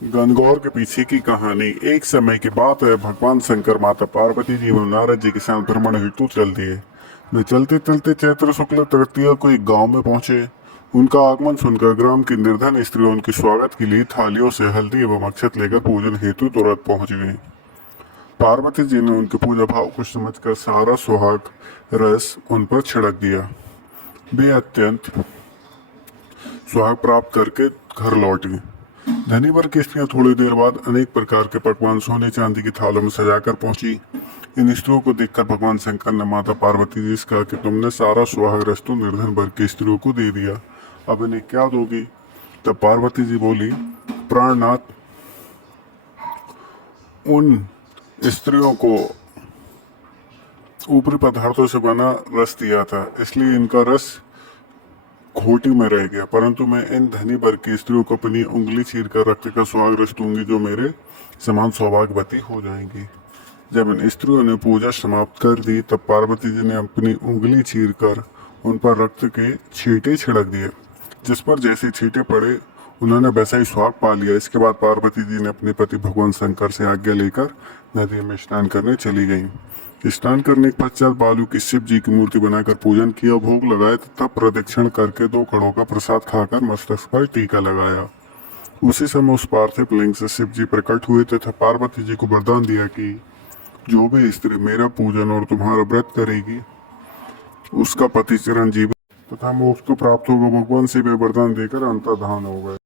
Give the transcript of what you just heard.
गणगौर के पीछे की कहानी। एक समय की बात है, भगवान शंकर, माता पार्वती जी व नारद जी के साथ भ्रमण हेतु चल दिए। वे चलते चलते चैत्र शुक्ल तृतीया को एक गांव में पहुंचे। उनका आगमन सुनकर ग्राम की निर्धन स्त्रियों उनके स्वागत के लिए थालियों से हल्दी एवं अक्षत लेकर पूजन हेतु तुरंत पहुंच गई। पार्वती जी ने उनके पूजा भाव को समझकर सारा सुहाग रस उन पर छिड़क दिया। वे अत्यंत सुहाग प्राप्त करके घर लौटी। धनी वर्ग की स्त्रियां थोड़ी देर बाद अनेक प्रकार के पकवान सोने चांदी की थालों में सजाकर पहुंची। इन स्त्रियों को देखकर भगवान शंकर ने माता पार्वती जी से कहा कि तुमने सारा सुहाग रस तो निर्धन वर्ग की स्त्रियों को दे दिया, अब इन्हें क्या दोगी? तब पार्वती जी बोली, प्राणनाथ, उन स्त्रियों को ऊपरी पदार्थों से बना रस दिया था, इसलिए इनका रस घोटी में रह गया, परंतु मैं इन धनी वर्ग की स्त्रियों को अपनी उंगली चीर कर रक्त का सुहाग रस दूंगी, जो मेरे समान सौभाग्यवती हो जाएंगी। जब इन स्त्रियों ने पूजा समाप्त कर दी, तब पार्वती जी ने अपनी उंगली चीर कर उन पर रक्त के छींटे छिड़क दिए। जिस पर जैसे छींटे पड़े, उन्होंने वैसा ही सुहाग पा लिया। इसके बाद पार्वती जी ने अपने पति भगवान शंकर से आज्ञा लेकर नदी में स्नान करने चली गईं। स्नान करने के पश्चात बालू की शिव जी की मूर्ति बनाकर पूजन किया, भोग लगाए तथा प्रदक्षिण करके 2 कड़ों का प्रसाद खाकर मस्तक पर टीका लगाया। उसी समय उस पार्थिव लिंग से शिव जी प्रकट हुए तथा पार्वती जी को वरदान दिया कि जो भी स्त्री मेरा पूजन और तुम्हारा व्रत करेगी, उसका पति चिरंजीवी तथा मोक्ष को प्राप्त होगा। भगवान शिव वरदान देकर अंतर्धान हो गए।